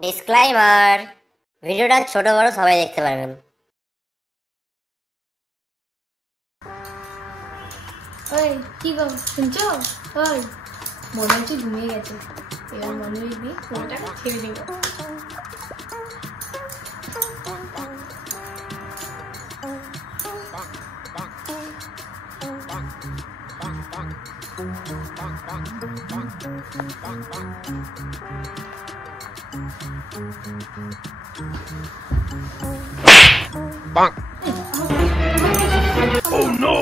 Disclaimer, ভিডিওটা ছোট বড় সবাই দেখতে পারবেন। ওই কি গো শুনছো? ওই মনে হচ্ছে ঘুমিয়ে গেছে। এবার মনে দিয়ে ফোনটা ছেড়ে দেবো। Oh no!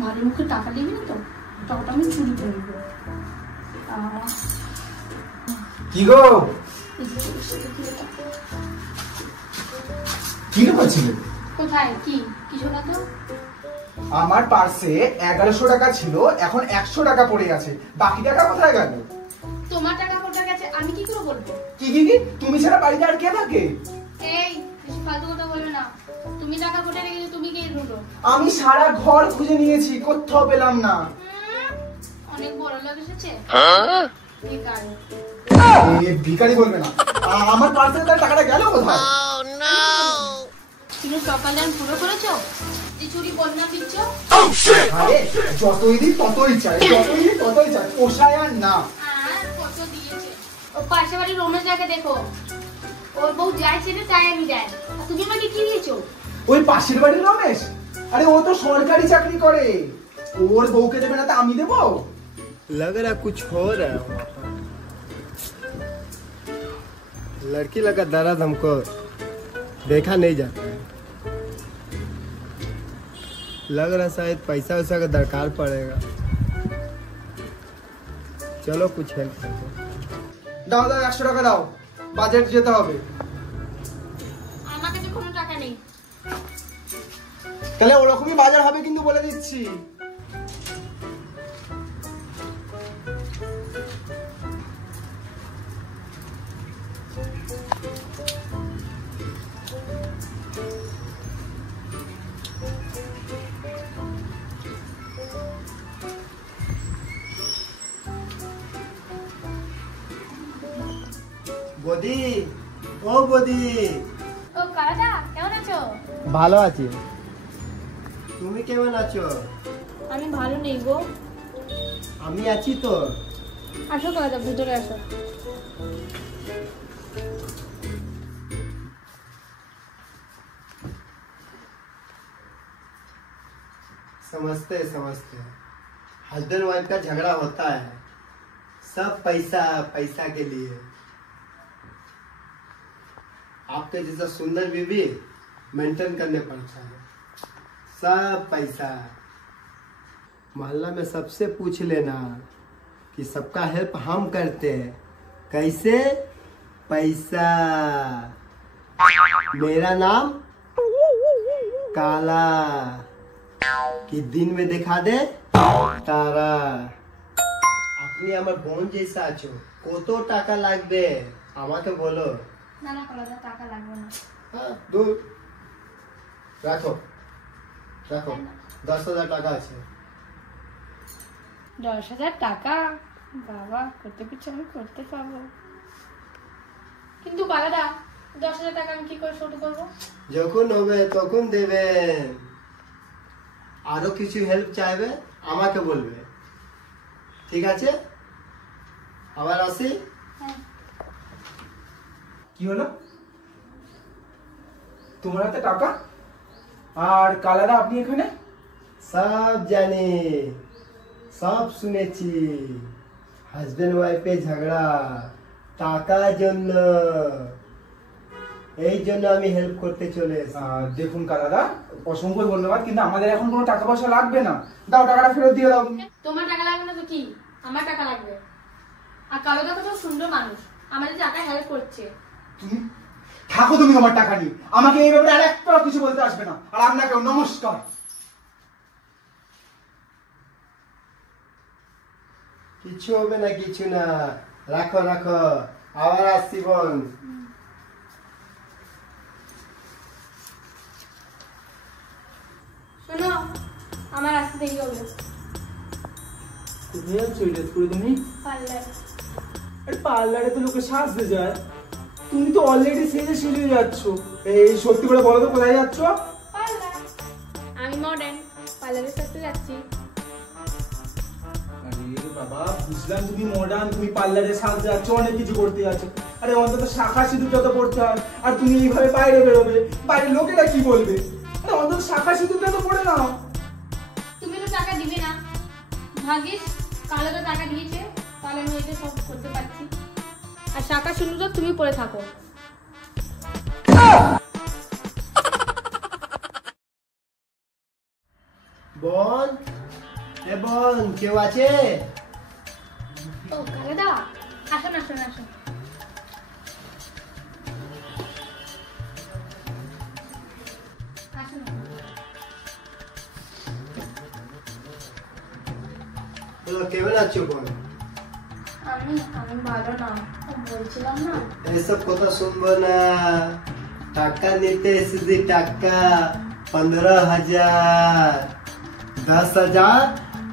মারের মুখে টাকা দিবি না তো? টাকাটা আমি চুরি করবো। কি গো কি করছিলে? কোথায় কি কিছু না তো। আমার পার্সে 1100 টাকা ছিল, এখন 100 টাকা পড়ে আছে। বাকি টাকা কোথায় গেল? তোমার টাকা কোথায় গেছে আমি কি করে বলবো? কি তুমি ছাড়া বাড়িতে আর কে থাকে? এই বেশি ফালতু কথা বলবে না। তুমি টাকা কোথায় রেখেছো? তুমি কে ঢুলো? আমি সারা ঘর খুঁজে নিয়েছি, কোথাও পেলাম না। অনেক বড় লোক এসেছে। ভিখারি। ভিখারি বলবে না। আমার পার্সে তার টাকাটা গেল কোথায়? তুমি সকালে পুরো করেছো? যে চুরি বন্যা দিচ্ছ? আরে যতই দিন ততই চাই, পোষায় আর না। আর কত দিয়েছে? ও পাশে বাড়ির রমেশ যাকে দেখো, ওর বউ যাই ছেলে তাই আমি যাই। আর তুমি আমাকে কি দিয়েছো? ওই পাশের বাড়ির রমেশ? আরে ও তো সরকারি চাকরি করে, ওর বউকে দেবে না তো আমি দেবো? लग रहा कुछ हो रहा है वहाँ पर। लड़की लगा दर्द हमको देखा नहीं जाता है। लग रहा शायद पैसा वैसा का दरकार पड़ेगा। चलो कुछ हेल्प करते हैं। দাও 100 টাকা দাও, বাজেট যেতে হবে। আমার কাছে কোনো টাকা নেই। তাহলে ওরকমই বাজার হবে কিন্তু বলে দিচ্ছি। বদি, ও বদি, ও কালাদা কেমন আছো? ভালো আছি। তুমি কেমন আছো? আমি ভালো নেই গো। আমি আছি তো। আসো কালাদা, ভিতরে আসো। समझते हस्बैंड वाइफ का झगड़ा होता है, सब पैसा पैसा के लिए। आपके जैसा सुंदर बीवी मेंटेन करने पड़ता है, सब पैसा। मोहल्ला में सबसे पूछ लेना कि सबका हेल्प हम करते हैं, कैसे? पैसा। मेरा नाम काला, कि दिन में दिखा दे तारा। আপনি আমার বোন যেসা আছো, কত টাকা লাগবে আমাকে বলো। না না কালাদা, টাকা লাগবে না। দূর রাখো রাখো, 10,000 টাকা আছে। 10,000 টাকা? বাবা, করতে পিছু আমি করতে পারবো, কিন্তু কালাদা 10,000 টাকা আমি কি করে শোধ করবো? যখন হবে তখন দেবেন। আরো কিছু হেল্প চাইবে আমাকে বলবে, ঠিক আছে? আবার আসি। হ্যাঁ। কি হলো? তোমার হাতে টাকা আর কালাদা আপনি এখানে? সব জানি, সব শুনেছি। হাজবেন্ড ওয়াইফে ঝগড়া টাকার জন্য, এই জন্য আমি হেল্প করতে চলে এসেছি। দেখুন কালাদা, অসংখ্য ধন্যবাদ, কিন্তু আমাদের এখন কোনো টাকা পয়সা লাগবে না। দাও টাকাটা ফেরত দিয়ে দাও। তোমার টাকা লাগবে না তো কি, আমার টাকা লাগবে। আর কালাদা কত সুন্দর মানুষ, আমাদের টাকা হেল্প করছে। তুমি থাকো তুমি তোমার টাকা নিয়ে, আমাকে এই ব্যাপারে আর একটাও কিছু বলতে আসবে না। আর আপনাকেও নমস্কার। কিছু হবে না, কিছু না, রাখো রাখো, আবার আসছি বোন। শোনো, আমার আসতে দেরি হবে। কোথায় যাচ্ছ এই ড্রেস পরে তুমি? পারলে আরে পার্লারে তো লোকে সাজতে যায়, তুমি তো অলরেডি সেজে যাচ্ছ। এই সত্যি করে বলো তো কোথায় যাচ্ছ? পারলে আমি মডার্ন পার্লারের সাথে যাচ্ছি। আরে বাবা, বুঝলাম তুমি মডার্ন, তুমি পার্লারে সাজতে যাচ্ছ, অনেক কিছু করতে যাচ্ছ। আরে অন্তত শাখা সিঁদুরটা তো পড়তে হয়। আর তুমি এইভাবে বাইরে বেরোবে, বাইরে লোকেরা কি বলবে? আরে অন্তত শাখা সিঁদুরটা তো পড়ে নাও। তুমি তো টাকা দিবে না, ভাগিস কালো তো টাকা দিয়েছে, তাহলে আমি এটা সব করতে পারছি। আর শাখা সিঁদুর তুমি পরে থাকো। বোন, এ বোন, কেউ আছে? ও কালাদা, আসুন আসুন আসুন। আসুন। বলো, কেমন আছো বোন? আমি ভালো না, বলছিলাম না। এসব কথা শুনবো না। টাকা নিতে এসেছি, টাকা 15,000, 10,000,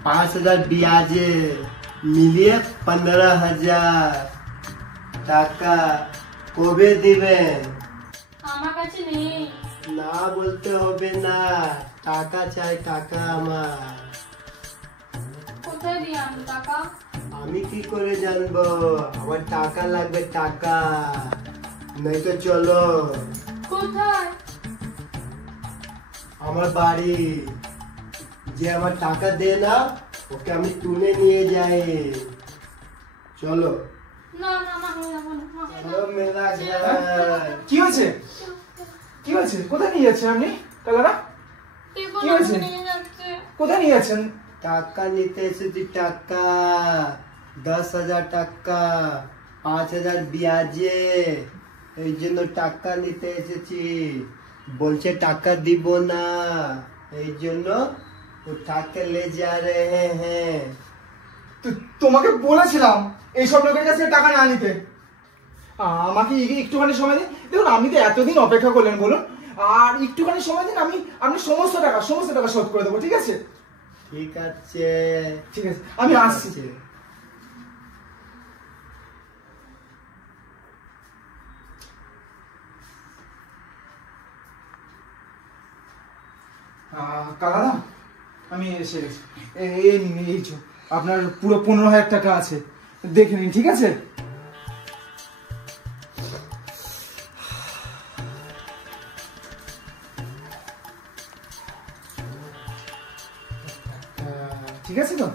5,000 ব্যাজে মিলিয়ে 15,000 টাকা। কবে দিবেন? আমার কাছে নেই। না বলতে হবে না, টাকা চাই, টাকা আমার। কোথায় দিয়ে আমি টাকা? আমি কি করে জানবো? আমার টাকা লাগবে, টাকা। নয়তো চলো কোথায়? আমার বাড়ি। যে আমার টাকা দে না, ওকে আমি তুলে নিয়ে যাই। চলো। না না, আমার হয়ে যাবো না। চলো মেলা যায়। কি হয়েছে? কি হয়েছে? কোথায় নিয়ে যাচ্ছেন আপনি কালারা? কি হয়েছে? নিয়ে যাচ্ছে। কোথায় নিয়ে যাচ্ছেন? টাকা নিতে এসেছি, টাকা 10,000 টাকা, 5,000 ব্যাজে। এই জন্য টাকা নিতে এসেছি। বলছে টাকা দিব না, এই জন্য উঠা के ले जा रहे हैं। তোমাকে বলেছিলাম এইসব লোকের কাছে টাকা না নিতে। আমাকে একটুখানি সময় দিন। দেখুন, আপনি তো এতদিন অপেক্ষা করলেন, বলুন, আর একটুখানি সময় দিন, আপনি সমস্ত টাকা শোধ করে দেবো, ঠিক আছে? ঠিক আছে, ঠিক আছে, আমি আসছি। কালাদা, আমি এসে গেছি। এই নিন, এই যে আপনার পুরো 15,000 টাকা আছে, দেখে নিন, ঠিক আছে? ঠিক আছে তো?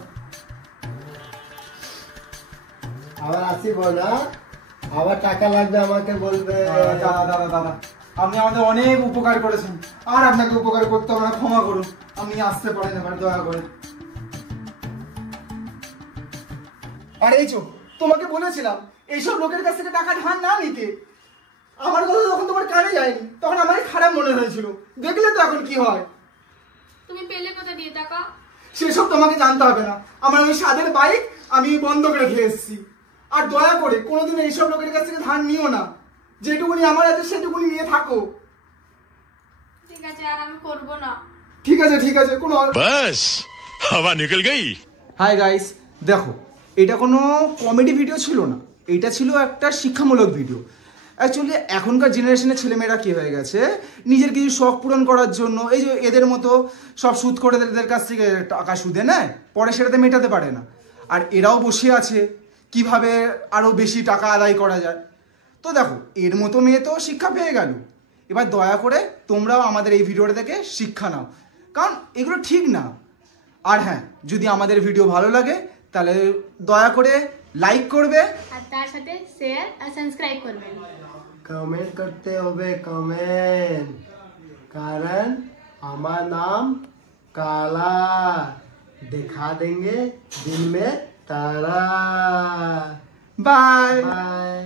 আবার আসিব না, আবার টাকা লাগবে আমাকে বলবে। দাদা, আপনি আমাদের অনেক উপকার করেছেন, আর আপনাকে উপকার করতে হবে না, ক্ষমা করুন। আপনি আসতে পারেন এবার, দয়া করে। আর এই চো, তোমাকে বলেছিলাম এইসব লোকের কাছ থেকে টাকা ধার না নিতে। আমার কথা যখন তোমার কানে যায়নি, তখন আমারই খারাপ মনে হয়েছিল। দেখলে তো এখন কি হয়। তুমি পেলে কোথা দিয়ে টাকা? সেসব তোমাকে জানতে হবে না। আমার ওই স্বাদের বাইক আমি বন্ধক রেখে এসেছি। আর দয়া করে কোনোদিন এইসব লোকের কাছ থেকে ধার নিও না। যেটুকুনি আমার আছে সেটুকুনি নিয়ে থাকো। ঠিক আছে, আর আমি করবো না। ঠিক আছে, কোনো बस हवा निकल गई। হাই গাইস, দেখো, এটা কোনো কমেডি ভিডিও ছিল না, এটা ছিল একটা শিক্ষামূলক ভিডিও। অ্যাকচুয়ালি এখনকার জেনারেশনের ছেলেমেয়েরা কী হয়ে গেছে, নিজের কিছু শখ পূরণ করার জন্য এই যে এদের মতো সব সুদ করে এদের কাছ থেকে টাকা সুদে নেয়, পরে সেটাতে মেটাতে পারে না। আর এরাও বসে আছে কিভাবে আরও বেশি টাকা আদায় করা যায়। তো দেখো, এর মতো মেয়ে তো শিক্ষা পেয়ে গেল। এবার দয়া করে তোমরাও আমাদের এই ভিডিওটা থেকে শিক্ষা নাও, কারণ এগুলো ঠিক না। আর হ্যাঁ, যদি আমাদের ভিডিও ভালো লাগে তাহলে দয়া করে লাইক করবে, আর তার সাথে শেয়ার আর সাবস্ক্রাইব করবেন। कमेंट करते होबे, कमेंट। कारण हमारा नाम काला, दिखा देंगे दिन में तारा। বাই। बाय।